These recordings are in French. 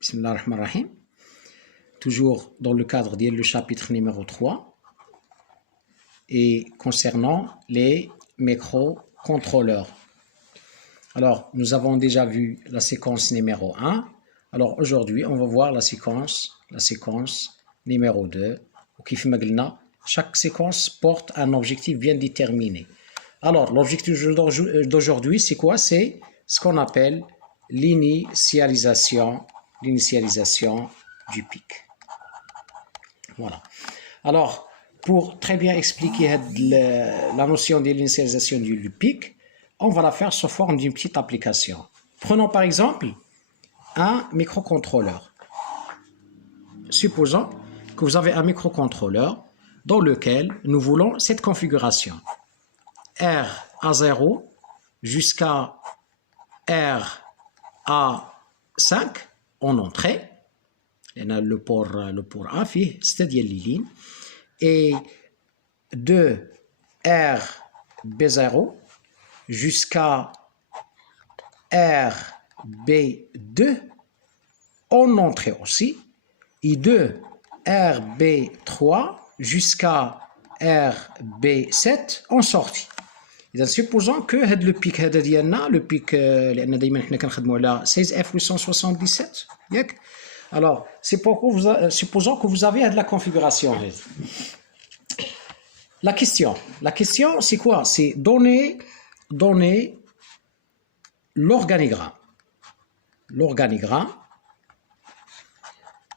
Bismillah ar-Rahman ar-Rahim. Toujours dans le cadre du chapitre numéro 3 et concernant les microcontrôleurs. Alors, nous avons déjà vu la séquence numéro 1. Alors, aujourd'hui, on va voir la séquence numéro 2. Chaque séquence porte un objectif bien déterminé. Alors, l'objectif d'aujourd'hui, c'est quoi? C'est ce qu'on appelle l'initialisation du pic. Voilà. Alors, pour très bien expliquer la notion de l'initialisation du pic, on va la faire sous forme d'une petite application. Prenons par exemple un microcontrôleur. Supposons que vous avez un microcontrôleur dans lequel nous voulons cette configuration. R à 0 jusqu'à R à 5 en entrée. Le port A fait, c'est-à-dire les lignes. Et de R B0 jusqu'à RB2 en entrée aussi, et de RB3 jusqu'à RB7 en sortie. إذا supposons que هذا le pic هذا ديالنا le pic لأن دايما حنا كنخدموا على 16F877 ياك. Alors c'est pourquoi supposons que vous avez de la configuration. La question c'est quoi? C'est donner l'organigramme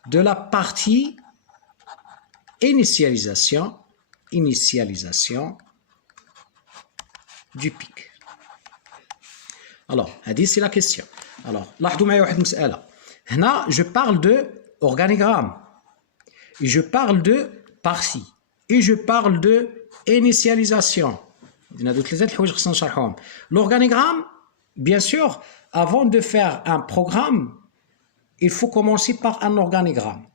de la partie initialisation du pic. Alors, c'est la question. Alors, لاحظوا معايا واحد المسألة. هنا je parle de organigramme, et je parle de partie, et je parle de initialisation. L'organigramme, bien sûr, avant de faire un programme, il faut commencer par un organigramme.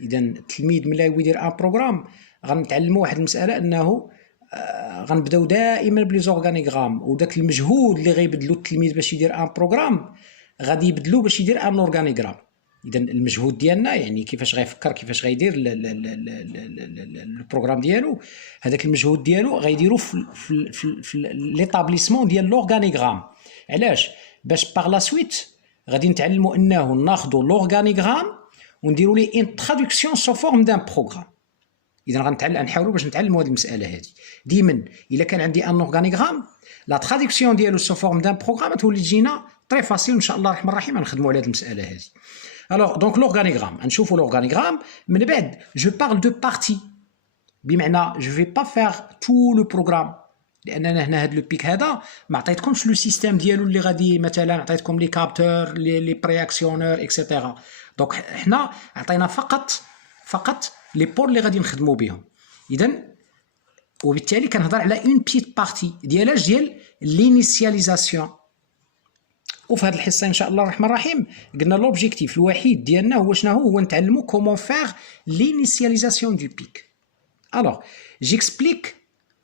إذا التلميذ ملي يدير ان بروغرام غنتعلموا واحد المسألة أنه غنبداو دائما بلي زورغانيغرام، وداك المجهود اللي غيبذلو التلميذ باش يدير ان بروغرام غادي يبدلو باش يدير ان اورغانيغرام. اذا المجهود ديالنا يعني كيفاش غيفكر كيفاش غيدير البروغرام ديالو، هذاك المجهود ديالو غيديرو في ليطابليسمون ديال لورغانيغرام. علاش؟ باش باغ لا سويت غادي نتعلموا انه ناخذوا لورغانيغرام ونديروا ليه ان ترادكسيون سو فورم دان بروغرام. إذا غنحاولوا باش نتعلموا هذه المسألة هذه. ديما إلا كان عندي ان اورغانيغرام لا ترادكسيون ديالو سو فورم دان بروغرام تولي تجينا تري فاسيل إن شاء الله الرحمن الرحيم. غنخدموا على هذه المسألة هذه. Alors donc l'organigramme, نشوفوا l'organigramme من بعد je parle de partie، بمعنى je vais pas faire tout le programme، لأننا هنا هذا لو بيك هذا ما عطيتكمش لو سيستيم ديالو اللي غادي مثلا عطيتكم لي كابتور لي برياكسيونور اكسيتيرا. دونك حنا عطينا فقط لي بور اللي غادي نخدموا بهم. اذا وبالتالي كنهضر على اون بيت بارتي ديالاش ديال لينيسياليزاسيون. وفي هذه الحصه ان شاء الله الرحمن الرحيم قلنا لوبجيكتيف الوحيد ديالنا هو شنو هو نتعلموا كومون فيغ لينيسياليزاسيون دو بيك. alors j'explique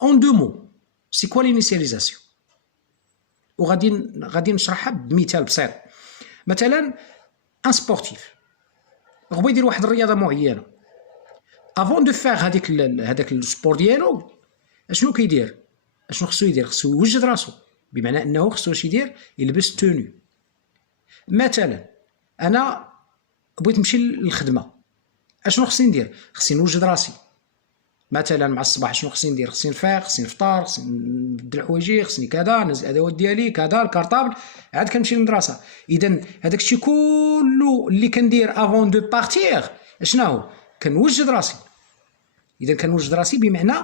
en deux mots c'est quoi l'initialisation، وغادي نشرحها بمثال بسيط. مثلا ان سبورتيف بغا يدير واحد الرياضه معينه، افون دو فيغ هذاك السبور ديالو اشنو كيدير؟ اشنو خصو يدير؟ خصو يوجد راسو، بمعنى انه خصو اش يدير؟ يلبس توني. مثلا انا بغيت نمشي للخدمه، اشنو خصني ندير؟ خصني نوجد راسي. مثلا مع الصباح شنو خصني ندير؟ خصني نفيق، خصني نفطر، خصني نبدل حوايجي، خصني كذا، نهز الادوات ديالي كذا، الكارطابل، عاد كنمشي للمدرسه. اذا هذاك الشيء كله اللي كندير افون دو بارتير شنو هو؟ كنوجد راسي. اذا كنوجد راسي بمعنى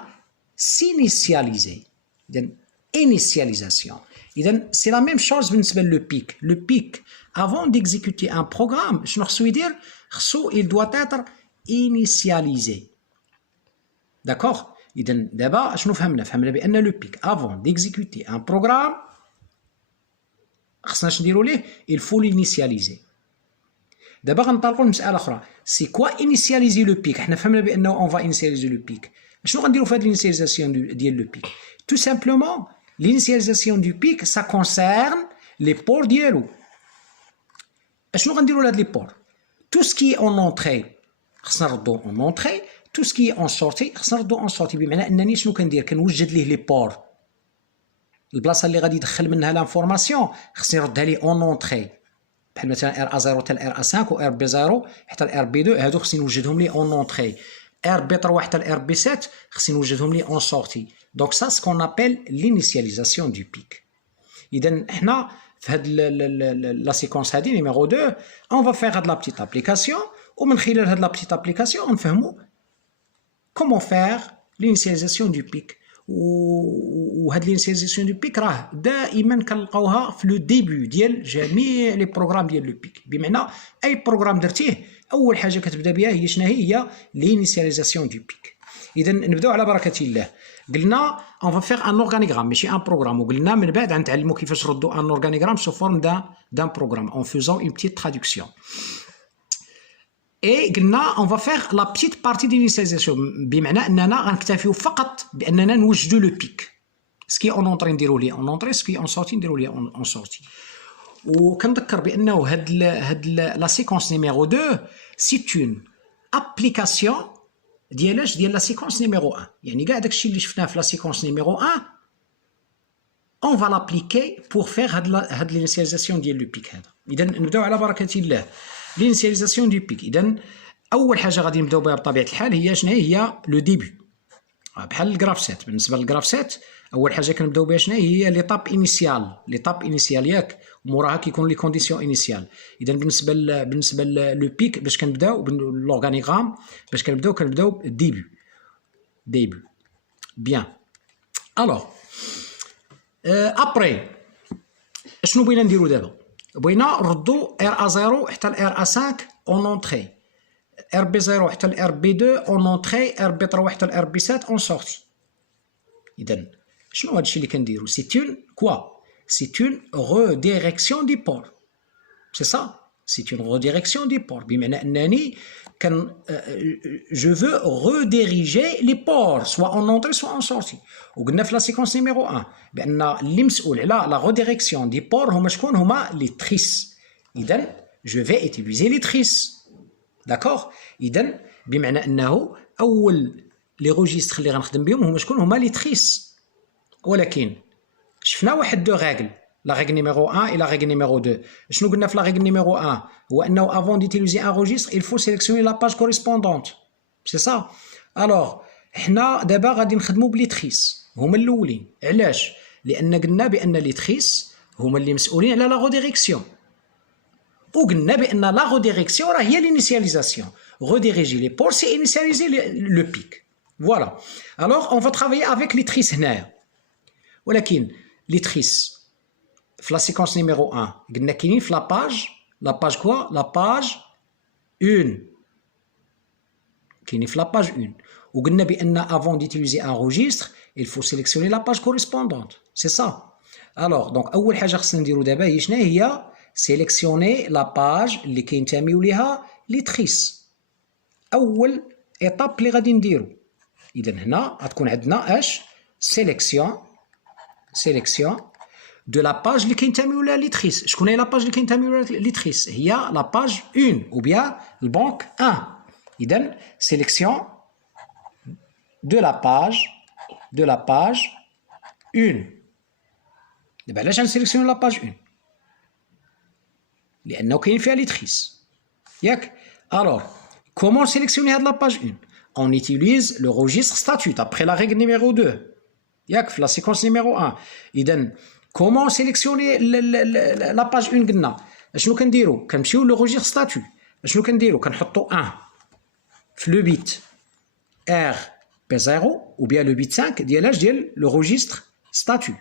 سينيسياليزي. اذا initialisation. اذا سي لا ميم شوز بالنسبه لو بيك. لو بيك افون ديكزيكوتي ان بروغرام شنو خصو يدير؟ خصو il doit être initialisé. داكوغ. اذا دابا شنو فهمنا بان لو بيك افون ديكزيكوتي ان بروغرام خصنا نديرو ليه il faut l'initialiser. دابا غنطلقوا لمساله اخرى. سي كوا انيسياليزي لو بيك؟ حنا فهمنا بانه اون فا انيسياليزي لو بيك. شنو غنديروا في هذه الانيسياليزاسيون ديال لو بيك؟ تو سامبلومون l'initialisation du pic ça concerne les ports ديالو. اشنو غنديروا لهاد لي بور؟ tout ce qui est en entrée خصنا نردو en entrée, tout ce qui est en sortie خصنا نردو en sortie. بمعنى انني شنو كندير؟ كنوجد ليه لي بور، البلاصه اللي غادي يدخل منها لانفورماسيون خصني نردها ليه اون اونطري، بحال مثلا ار ا 0 حتى ار ا 5 و ار بي 0 حتى ار بي 2، هادو خصني نوجدهم ليه اون اونطري. ار بي 3 حتى ار بي 7 خصني نوجدهم ليه اون سورتي. دونك سا سكون ابل لينيسياليزاسيون دو بيك. اذا حنا في هاد لا سيكونس هادي نيميرو 2 اون فا فيغ هاد لا بتيت ابليكاسيون، ومن خلال هاد لا بتيت ابليكاسيون نفهمو كومون فيغ لينيسياليزاسيون دو بيك. وهاد لينيسياليزاسيون دو بيك راه دائما كنلقاوها في لو ديبي ديال جميع لي بروغرام ديال لو بيك. بمعنى اي بروغرام درتيه اول حاجه كتبدا بها هي شنو هي لينيسياليزاسيون دو بيك. اذا نبداو على بركه الله. قلنا اون فا فيغ ان اورغانيغرام ماشي ان بروغرام، وقلنا من بعد غنتعلموا كيفاش نردوا ان اورغانيغرام سو فورم دان بروغرام اون فيزون اون بتيت ترادكسيون. اي قلنا اون فا فيغ لا بتيت بارتي دينيسياليزاسيون، بمعنى اننا غنكتفيو فقط باننا نوجدوا لو بيك. سكي اون اونطري نديرو ليه اون اونطري، سكي اون سورتي نديرو ليه اون سورتي. وكنذكر بانه هاد لا سيكونس نيميرو 2 سي اون ابليكاسيون ديالاش ديال لا سيكونس نيميرو 1. يعني كاع داكشي اللي شفناه في لا سيكونس نيميرو 1 اون فا لابليكي بور فيغ هاد لينيسياليزاسيون ديال لو بيك هذا. اذا نبداو على بركه الله. لينيسياليزاسيون دو بيك، اذا اول حاجه غادي نبداو بها بطبيعه الحال هي شنو هي لو ديبي. بحال الجراف سيت، بالنسبه للجراف سيت اول حاجه كنبداو بها شنو هي ليطاب انيسيال. ليطاب انيسيال ياك وموراها كيكون لي كونديسيون انيسيال. اذا بالنسبه لو بيك باش كنبداو لورغانيغرام باش كنبداو ديبي بيان. الوغ ابري شنو بغينا نديرو دابا؟ بغينا نردو ار ا 0 حتى ار ا 5 اون اونطري، ار بي 0 حتى ار بي 2 اون اونطري، ار بي 3 حتى ار بي 7 اون سورتي. اذا شنو هادشي اللي كنديرو؟ سي اون كوا؟ سي اون ريديريكسيون دي بور. سي سا، سي اون ريديريكسيون دي بور، بمعنى انني je veux rediriger les ports soit en entrée soit en sortie. وقلنا في لا سيكونس نيميرو 1 بان اللي مسؤول على لا ريديريكسيون دي بور هما شكون؟ هما لي تريس. اذا جو في utiliser لي تريس. داكوغ؟ اذا بمعنى انه اول لي روجيستر اللي غنخدم بهم هما شكون؟ هما لي تريس. ولكن شفنا واحد دو ريغل، لا règle numéro 1 et la règle numéro 2. شنو قلنا في la règle numéro 1 هو انه avant d'utiliser un registre il faut sélectionner la page correspondante. C'est ça. Alors حنا دابا غادي نخدموا بلي تريس هما الاولين. علاش؟ لان قلنا بان لي تريس هما اللي مسؤولين على لا ريديريكسيون، وقلنا بان لا ريديريكسيون راه هي l'initialisation. Rediriger les ports c'est initialiser le pic. Voilà. Alors on va travailler avec les tris هنايا. ولكن لي تريس في لا سيكونس نيميرو 1 قلنا كاينين في لاباج كوا؟ لاباج 1. كاينين في لاباج 1 وقلنا بان افون ديتيليزي ان روجيستر il faut sélectionner la page correspondante. C'est ça. Alors donc اول حاجه خصنا نديرو دابا هي شنو هي؟ سيليكسيوني لا باج اللي كينتميو ليها لي تريس. اول ايطاب اللي غادي نديرو. اذا هنا غتكون عندنا اش؟ sélection de la page اللي كينتميو لها لي تريس. شكون هي لا باج اللي كينتميو لها لي تريس؟ هي لا باج 1 ou bien البنك 1. اذا sélection de la page 1. دابا علاش غنسيليكسيوني لا باج 1؟ لانه كاين فيها لي تريس ياك. alors comment sélectionner هاد لا باج 1؟ on utilise le registre statut d'après la règle numéro 2 ياك في لا سيكونس نيميرو 1. اذا كومون سيليكسيوني لا باج 1 قلنا شنو كنديرو؟ كنمشيو لو روجيستر ستاتو. شنو كنديرو؟ كنحطو 1 في لو بيت ار بي 0 ou bien لو بيت 5 ديالاش ديال لو روجيستر ستاتو،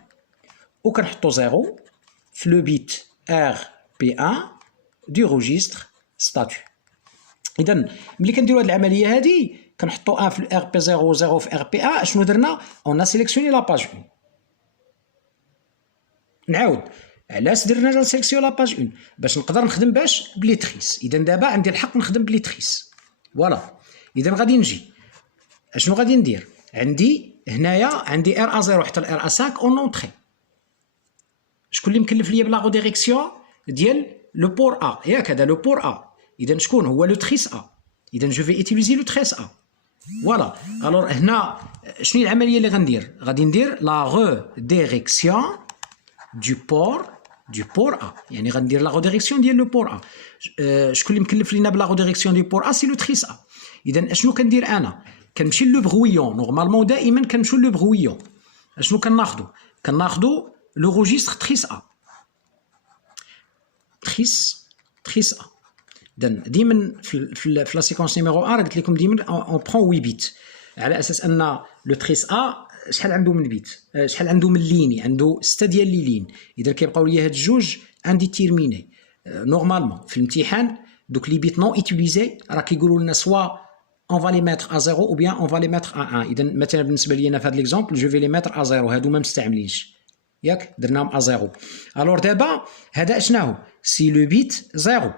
وكنحطو 0 في لو بيت ار بي 1 دو روجيستر ستاتو. اذا ملي كنديرو هاد العمليه هادي كنحطو 1 في ار بي 0 و 0 في ار بي 1. شنو درنا؟ اون سيليكسيوني لا باج 1. نعاود علاش درنا سيليكسيون لا باج 1؟ باش نقدر نخدم باش بلي تريس. اذا دابا عندي الحق نخدم بلي تريس. فوالا. اذا غادي نجي اشنو غادي ندير؟ عندي هنايا عندي ار ا 0 حتى ار ا 5 اون اونطري. شكون اللي مكلف ليا بلا ريديريكسيون ديال لو بور ا؟ ياك هذا لو بور ا. اذا شكون هو لو تريس ا. اذا جو في utiliser لو تريس ا. فوالا. الوغ هنا شنو هي العمليه اللي غندير؟ غادي ندير لا ريديريكسيون دو بور ا، يعني غندير لا ريديريكسيون ديال لو بور ا. شكون اللي مكلف لينا بلا ريديريكسيون دو بور ا؟ سي لو تريس ا. اذا اشنو كندير انا؟ كنمشي لو بغويون. نورمالمون دائما كنمشيو لو بغويون. اشنو كناخدو؟ كناخدو لو روجيستر تريس ا. تريس ا. اذا ديما في لا سيكونس نيميرو 1 راه قلت لكم ديما اون برون 8 بيت، على اساس ان لو تريس ا شحال عنده من بيت، شحال عنده من ليني، عنده 6 ديال لي لين. اذا كيبقاو ليا هاد الجوج انديتيرميني. نورمالمون في الامتحان دوك لي بيت نون ايتيليزي راه كيقولوا لنا سوا on va les mettre à 0 ou bien on va les mettre à 1. اذا مثلا بالنسبه لي انا في هذا ليكزومبل جو في لي ميتر ا 0، هادو ما مستعملينش ياك، درناهم ا 0. الوغ دابا هذا شناهو؟ سي لو بيت 0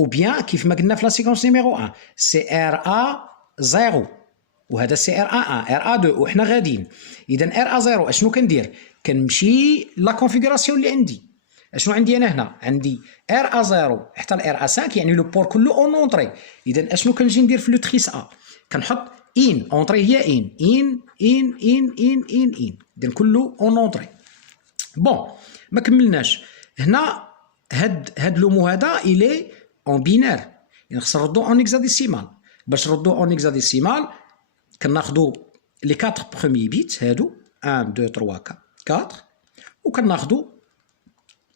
ou bien كيف ما قلنا في لا سيكونس نيميرو 1 سي ار ا 0 وهذا سي ار ا 1 ار ا 2 وحنا غاديين. اذا ار ا 0 اشنو كندير؟ كنمشي لا كونفيغوراسيون اللي عندي. اشنو عندي انا هنا؟ عندي ار ا 0 حتى الار ا 5 يعني لو بور كله اون اونطري. اذا اشنو كنجي ندير في لو تريس ا؟ كنحط ان اونطري هي ان. اذا كله اون اونطري. بون ما كملناش هنا. هاد لو مو هذا الي اون بينار، يعني خصنا نردو اون اكزاديسيمال. باش نردو اون اكزاديسيمال كناخدو لي 4 بروميي بيت هادو 1 2 3 4 وكناخدو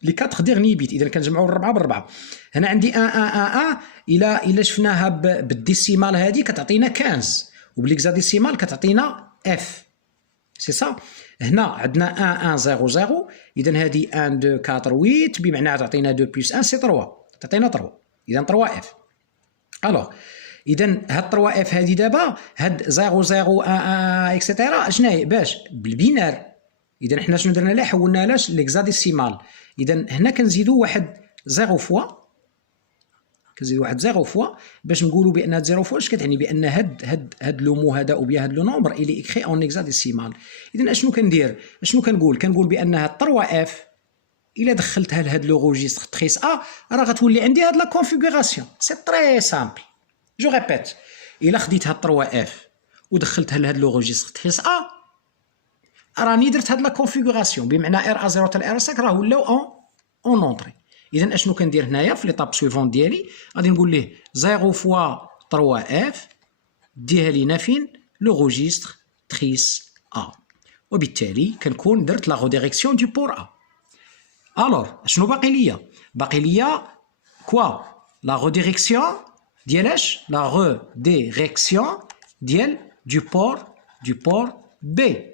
لي 4 ديرني بيت. اذا كنجمعوا الربعه بالربعه. هنا عندي 1 الى شفناها بالديسيمال هذه كتعطينا 15 وبليكزاديسيمال كتعطينا اف. سي صا. هنا عندنا 1 0 0. اذا هذه 1 2 4 8 بمعنى تعطينا 2 بلس 1 سي 3، تعطينا 3. اذا 3 اف. الوغ اذا هاد 3 اف هذه دابا هاد 0 0 1 اكسيتيرا شناهي باش بالبينار. اذا حنا شنو درنا لها؟ حولنا لاش ليكزاديسيمال. اذا هنا كنزيدو واحد 0 فوا، كنزيدو واحد 0 فوا باش نقولوا بان هاد 0 فوا اش كتعني؟ بان هاد لو مو هذا او بيان هاد لو نومبر الي اكري اون اكزاديسيمال. اذا اشنو كندير؟ اشنو كنقول بان هاد 3 اف الا دخلتها لهاد لو روجيستر تريس ا راه غتولي عندي هاد لا كونفيغوراسيون. سي تري سامبل. جو ريبيت، الا خديت هاد 3 اف ودخلتها لهاد لو روجيستر تريس ا راني درت هاد لا كونفيغوراسيون، بمعنى ار ا 0 حتى ار 5 راه ولاو اون اونطري. اذا اشنو كندير هنايا في ليطاب سويفون ديالي؟ غادي نقول ليه 0 فوا 3 اف ديها لينا فين؟ لو روجيستر تريس ا، وبالتالي كنكون درت لا ريديريكسيون دو بور ا. الوغ شنو باقي ليا؟ باقي ليا كوا؟ لا ريديريكسيون ديال اش؟ لا ريديريكسيون ديال دو بور بي.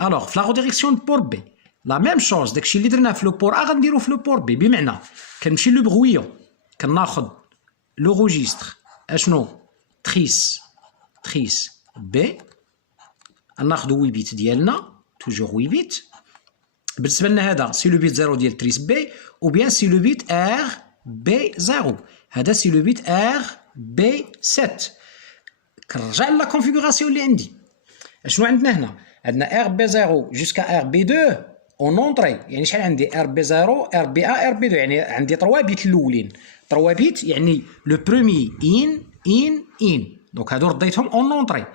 الوغ في لا ريديريكسيون دو بور بي لا ميم شوز، داكشي اللي درناه في لو بور ا غنديرو في لو بور بي. بمعنى كنمشي لو بغويون كناخد لو روجيستر اشنو؟ تريس بي، ناخدو 8 بيت ديالنا توجور 8 بيت. بالنسبه لنا هذا سي لو بيت 0 ديال تريس بي او بيان سي لو بيت ار بي 0. هذا سي لو بيت ار بي 7. كنرجع لا كونفيغوراسيون اللي عندي. اشنو عندنا هنا؟ عندنا ار بي 0 جوسكا ار بي 2 اون اونطري. يعني شحال عندي؟ ار بي 0 ار بي ا ار بي 2، يعني عندي 3 بيت الاولين. 3 بيت يعني لو بروميي ان. دونك هادو رديتهم اون اونطري.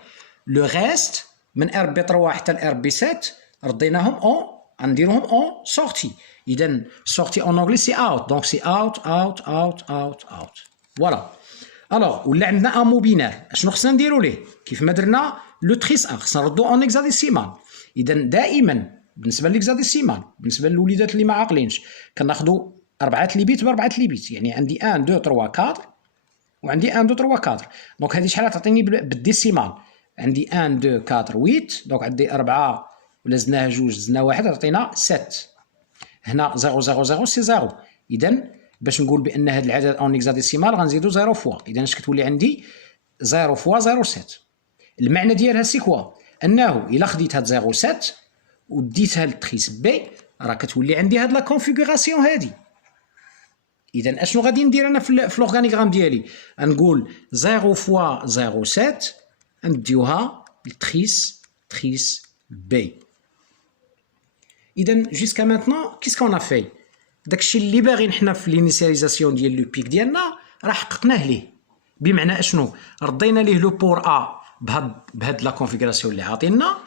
لو ريست من ار بي 3 حتى الار بي 7 رديناهم اون، غنديروهم اون سورتي. اذا سورتي اون انجلي سي اوت، دونك سي اوت. فوالا. الوغ ولا عندنا ان مو بينار. اشنو خصنا نديرو ليه؟ كيف ما درنا لو تريس ا خصنا نردو اون اكزاديسيمال. اذا دائما بالنسبه للاكزاديسيمال بالنسبه للوليدات اللي ما عاقلينش كناخدو 4 لي بيت ب4 لي بيت. يعني عندي 1 2 3 4 وعندي 1 2 3 4. دونك هذه شحال تعطيني بالديسيمال؟ عندي 1 2 4 8. دونك عندي 4 ولا زدناها 2 زدنا 1 تعطينا 7. هنا 0 0 0 سي 0. اذا باش نقول بان هذا العدد اون اكزاديسيمال غنزيدو 0 فوا. اذا اش كتولي عندي؟ 0 فوا 0 7. المعنى ديالها سي كوا؟ انه الا خديت هاد 0 7 وديتها للتريس بي راه كتولي عندي هاد لا كونفيغوراسيون هادي. اذا اشنو غادي ندير انا في لورغانيغرام ديالي؟ نقول 0 فوا 0 7 نديوها للتريس بي. اذا جوسكا مانتنون كيس كون ا في؟ داكشي اللي باغيين حنا في لينيسياليزاسيون ديال لو بيك ديالنا راه حققناه ليه. بمعنى اشنو؟ ردينا ليه لو بور ا بهاد لا كونفيغوراسيون اللي عاطينا،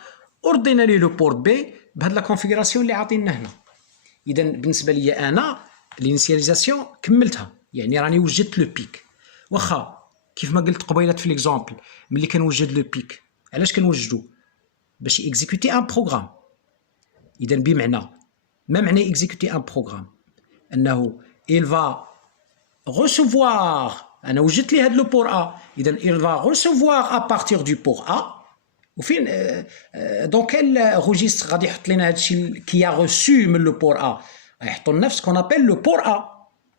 وردينا ليه لو بور بي بهاد لا كونفيغوراسيون اللي عاطينا هنا. اذا بالنسبه لي انا الانيسياليزاسيون كملتها، يعني راني وجدت لو بيك. واخا كيف ما قلت قبيلات في ليكزامبل ملي كنوجد لو بيك، علاش كنوجدو؟ باش اكزيكوتي ان بروغرام. اذا بمعنى ما معنى اكزيكوتي ان بروغرام؟ انه il va recevoir، انا وجدت لي هاد لو بور ا، اذا il va recevoir à partir du pour a. وفين دون كال روجيستر غادي يحط لنا هادشي كي ا reçu من لو بور ا؟ غيحطوا لنا في سكون ابل لو بور ا،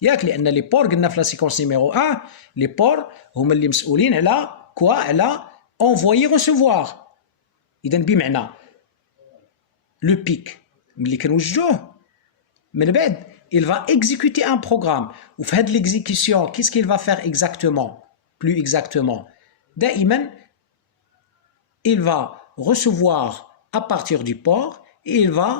ياك؟ لان لي بور قلنا في لا سيكونس نيميرو 1 لي بور هما اللي مسؤولين على كوا؟ على envoyer recevoir. اذا بمعنى لو بيك ملي كنوجدوه من بعد il va exécuter un programme. Ou fait de l'exécution, qu'est-ce qu'il va faire exactement? Plus exactement, دائما il va recevoir à partir du port et il va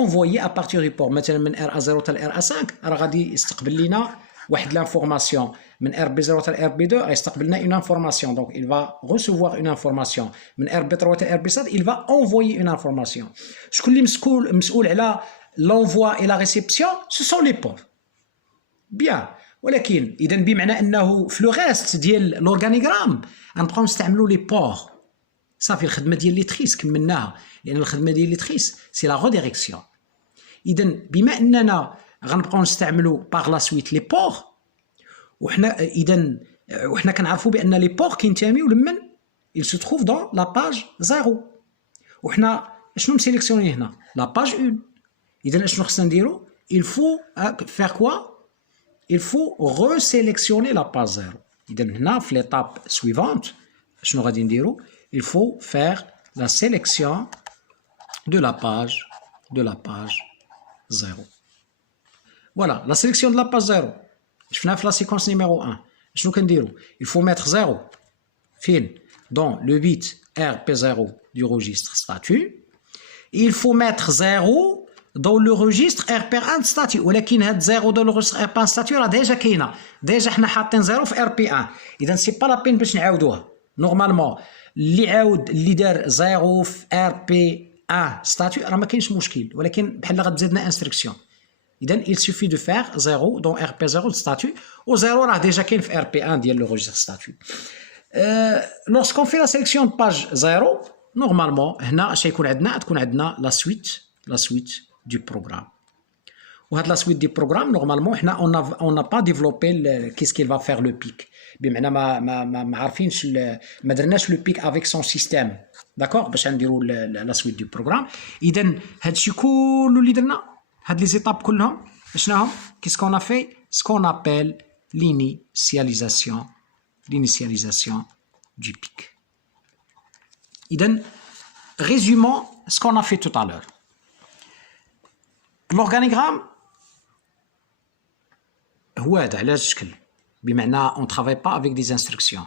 envoyer à partir du port. مثلا من RA0 حتى RA5 راه غادي يستقبل لنا واحد لانفورماسيون، من RB0 حتى RB2 غيستقبل لنا une information. Donc il va recevoir une information. من RB3 حتى RB7 il va envoyer une information. شكون اللي مسؤول على l'envoi et la réception? Ce sont les ports. Bien. ولكن إذا بمعنى أنه في لو غاست ديال لورغانيغرام غنبقاو نستعملوا لي بور. صافي الخدمة ديال لي تريس كملناها، لأن الخدمة ديال لي تريس سي لا ريديريكسيون. إذا بما أننا غنبقاو نستعملوا باغ لا سويت لي بور، وحنا كنعرفوا بأن لي بور كينتميو لمن؟ il se trouve dans la page 0. وحنا شنو مسيليكسيوني هنا؟ لا page 1. إذا اشنو خصنا نديرو؟ il faut faire quoi? il faut resélectionner la page 0. إذا هنا في l'étape suivante شنو غادي نديرو؟ il faut faire la sélection de la page 0. Voilà, la sélection de la page 0 شفناها في la séquence numéro 1. شنو كنديرو؟ il faut mettre 0 فين؟ dans le bit RP0 du registre statut. il faut mettre 0 dans le registre RP1 statut. ولكن هاد 0 dans le registre RP1 statut راه ديجا كاينه، ديجا حنا حاطين 0 في RP1. اذا سي با لا بين باش نعاودوها. نورمالمون اللي دار 0 في RP1 statut راه ما كاينش مشكل، ولكن بحال غتزيدنا انستركسيون. اذا il suffit de faire 0 dans RP0 statut، و 0 راه ديجا كاين في RP1 ديال le registre statut. lorsqu'on fait la sélection de page 0 نورمالمون هنا اش يكون عندنا؟ تكون عندنا la suite du programme. وهاد لا سويت دي بروغرام نورمالمون حنا اون نا با ديفلوبي كيس كيل فا فير لو بيك، بمعنى ما عارفينش ما درناش لو بيك افيك سون سيستيم داكوغ باش نديرو لا سويت دي بروغرام. اذا هادشي كله اللي درنا، هاد لي زيتاب كلهم شناهم؟ كيس كون ا في سكون ابل l'initialisation du pic. اذا résumons ce qu'on a fait tout à l'heure. L'organigramme هو هذا على الشكل، بمعنى on travaille pas avec des instructions.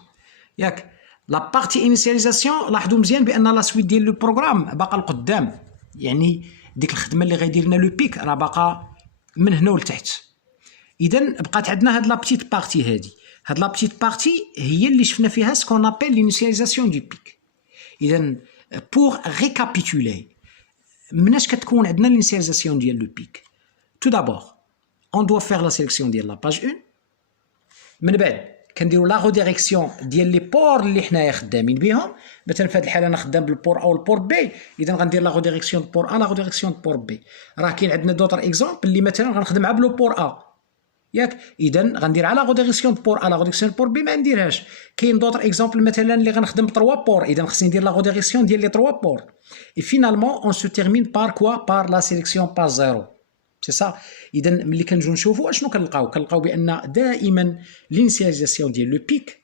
ياك لا بارتي انيسياليزاسيون لاحظوا مزيان بان لا سويت ديال لو بروغرام باقا لقدام، يعني ديك الخدمه اللي غيدير لنا لو بيك راه باقا من هنا لتحت. اذا بقات عندنا هاد لا بتيت بارتي هاد لا بتيت بارتي هي اللي شفنا فيها سكون ابل l'initialisation du pic. اذا pour récapituler مناش كتكون عندنا l'initialisation ديال لو بيك؟ tout d'abord on doit faire la sélection ديال لا باج 1، من بعد كنديروا لا ريديريكسيون ديال لي بور اللي حنايا خدامين بهم. مثلا في هذه الحاله انا خدام بالبور او البور بي، اذا غندير لا ريديريكسيون بور ا لا ريديريكسيون بور بي. راه كاين عندنا دوطر اكزومبل اللي مثلا غنخدم مع بلو بور ا، ياك؟ اذا غندير على ريديريكسيون بور ا لا ريديريكسيون بور بي ما نديرهاش. كاين دوطر اكزومبل مثلا اللي غنخدم ب 3 بور، اذا خصني ندير لا ريديريكسيون ديال لي 3 بور. اي فينالمون اون سو تيرمين بار كوا؟ بار لا سيليكسيون باج 0. سي سا. اذا ملي كنجيو نشوفوا اشنو كنلقاو بان دائما l'initialisation ديال لو بيك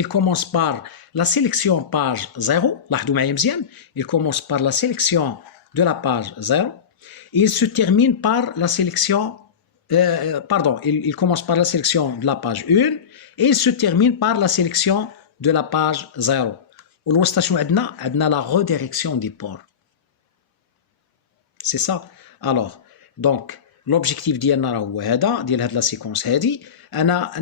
il commence par la sélection page 0. لاحظوا معايا مزيان، il commence par la sélection de la page 0 et il se termine par la sélection il commence par la sélection de la page 1 et il se termine par la sélection de la page 0. والوسط شنو عندنا la redirection des ports. C'est ça. Alors, donc, لوبجيكتيف ديالنا راه هو هذا ديال هاد لا سيكونس هادي. انا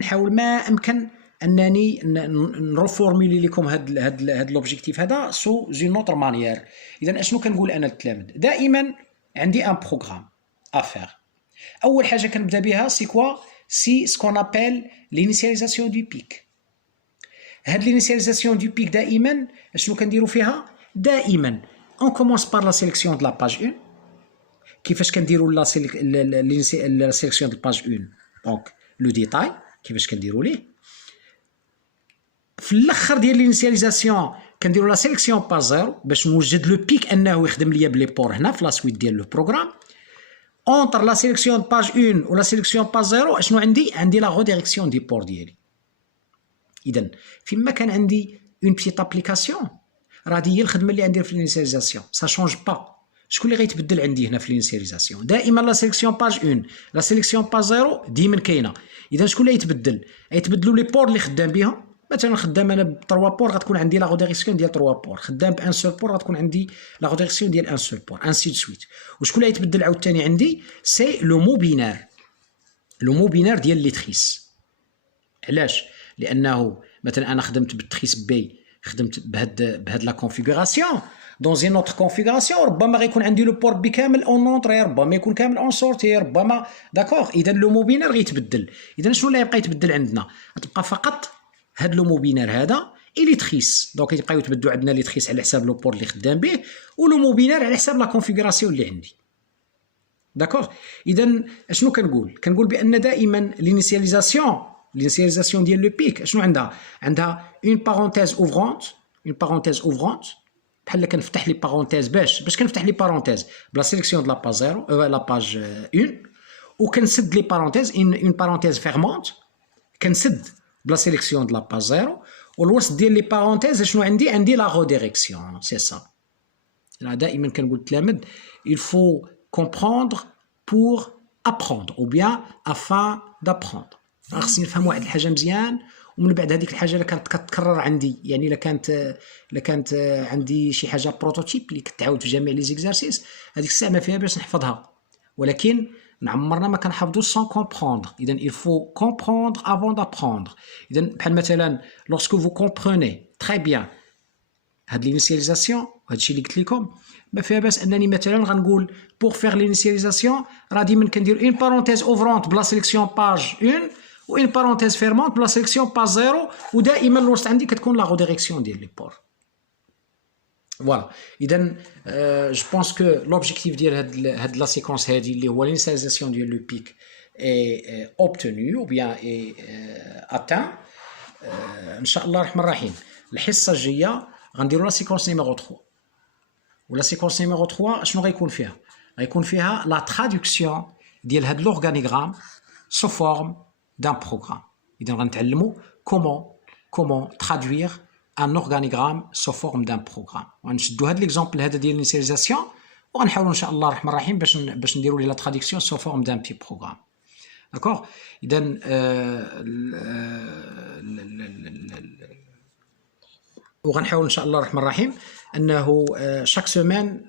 نحاول ما امكن انني نروفورمولي لكم هاد لوبجيكتيف هذا سو اون اوتر مانيير. اذا اشنو كنقول انا للتلاميذ؟ دائما عندي ان بروغرام افير. اول حاجه كنبدا بها سي كوا؟ سي سكون ابل لينيسياليزاسيون دو بيك. هاد لينيسياليزاسيون دو بيك دائما اشنو كنديروا فيها؟ دائما اون كومونس بار لا سيليكسيون دو لا باج 1. كيفاش كنديروا لا سيليكسيون دو باج 1؟ دونك لو ديتاي كيفاش كنديروا ليه. في الاخر ديال لينيسياليزاسيون كنديروا لا سيليكسيون باج 0 باش نوجد لو بيك انه يخدم ليا بلي بور هنا في لا سويت ديال لو بروغرام. اونتر لا سيليكسيون باج 1 ولا سيليكسيون باج 0 اشنو عندي؟ عندي لا ريديريكسيون دي بور ديالي. اذا فيما كان عندي اون بيتيت ابليكاسيون راه هذه هي الخدمه اللي عندي في الانيسياليزاسيون، سا شونج با. شكون اللي غيتبدل عندي هنا في الانيسياليزاسيون؟ دائما لا سيليكسيون باج 1 لا سيليكسيون باج 0 ديما كاينه. اذا شكون اللي يتبدل؟ يتبدلوا لي بور اللي خدام بهم. مثلا خدام انا ب 3 بور غتكون عندي لا ريديريكسيون ديال 3 بور، خدام ب 1 سول بور غتكون عندي لا ريديريكسيون ديال 1 سول بور، انسي دو سويت. وشكون اللي يتبدل عاوتاني عندي؟ سي لو مو بينار، لو مو بينار ديال لي تريس. علاش؟ لانه مثلا انا خدمت بالتريس بي، خدمت بهاد لا كونفيغوراسيون دون زين اوتر كونفيغوراسيون ربما غيكون عندي لو بور بي كامل اون اونطري، ربما يكون كامل اون سورتي، ربما داكوغ. اذا لو مو بينار غيتبدل. اذا شنو اللي يبقى يتبدل عندنا؟ غتبقى فقط هاد لو مو بينار هذا اي لي تريس. دونك يبقاو يتبدلوا عندنا لي تريس على حساب لو بور اللي خدام به، ولو مو بينار على حساب لا كونفيغوراسيون اللي عندي. داكوغ. اذا اشنو كنقول؟ كنقول بان دائما لينيسياليزاسيون ديال لو بيك اشنو عندها؟ عندها اون بارونتيز اوفرونت، اون بارونتيز اوفرونت بحال كنفتح لي بارونتيز باش كنفتح لي بارونتيز بلا سيليكسيون دو لا باج 0 لا باج 1، وكنسد لي بارونتيز اون بارونتيز فيرمونت كنسد بلا سيليكسيون دو لا باج 0، والوسط ديال لي بارونتيز شنو عندي؟ عندي لا ريديريكسيون. سي سا. انا دائما كنقول للتلاميذ il faut comprendre pour apprendre ou bien afin d'apprendre. خصني نفهم واحد الحاجه مزيان، ومن بعد هذيك الحاجه اللي كانت كتكرر عندي، يعني الا كانت عندي شي حاجه بروتوتيب اللي كتعاود في جميع لي زيكزارسيس، هذيك الساعه ما فيها باش نحفظها، ولكن عمرنا ما كنحفظوا سون كومبروندر. اذا il faut comprendre avant d'apprendre. اذا بحال مثلا lorsque vous comprenez très bien هاد لينيسياليزاسيون، هاد الشيء اللي قلت لكم ما فيها باس انني مثلا غنقول بور فيغ لينيسياليزاسيون راه ديما كندير اون بارونتيز اوفرونت بلا سيليكسيون باج 1 و اون بارونتيز فيرمونت بلا سيليكسيون باج 0، ودائما الوسط عندي كتكون لا ريديريكسيون ديال لي بور. فوالا. اذا جو بونس كو لوبجيكتيف ديال هاد لا سيكونس هادي اللي هو لينيسياليزاسيون ديال لو بيك اي اوبتونو او بيان اي اتان. ان شاء الله الرحمن الرحيم الحصه الجايه غنديروا لا سيكونس نيميرو 3. ولا سيكونس نيميرو 3 شنو غيكون فيها؟ غيكون فيها لا تراديكسيون ديال هاد لورغانيغرام سو فورم دان بروغرام. اذا غنتعلموا كومون ترادوير ان اورغانيغرام سو فورم دان بروغرام. وغنشدوا هاد ليكزامبل هذا ديال لينيسياليزاسيون، وغنحاولوا ان شاء الله الرحمن الرحيم باش نديروا لي لا تراديكسيون سو فورم دان بي بروغرام. داكوغ. اذا وغنحاول ان شاء الله الرحمن الرحيم انه شاك سيمين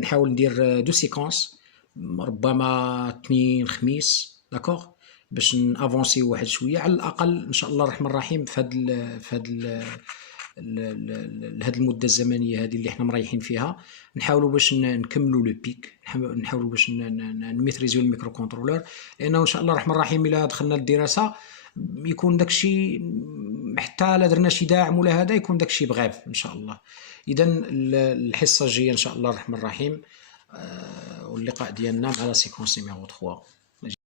نحاول ندير دو سيكونس، ربما اثنين خميس، داكوغ، باش نافونسي واحد شويه على الاقل ان شاء الله الرحمن الرحيم في هاد المده الزمنيه هذه اللي حنا مريحين فيها. نحاولوا باش نكملوا لو بيك، نحاولوا باش نميتريزيو الميكرو كونترولور، لانه ان شاء الله الرحمن الرحيم الا دخلنا للدراسه يكون داكشي حتى لا درنا شي داعم ولا هذا يكون داكشي بغيف ان شاء الله. اذا الحصه الجايه ان شاء الله الرحمن الرحيم واللقاء ديالنا على سيكونس نيميرو 3.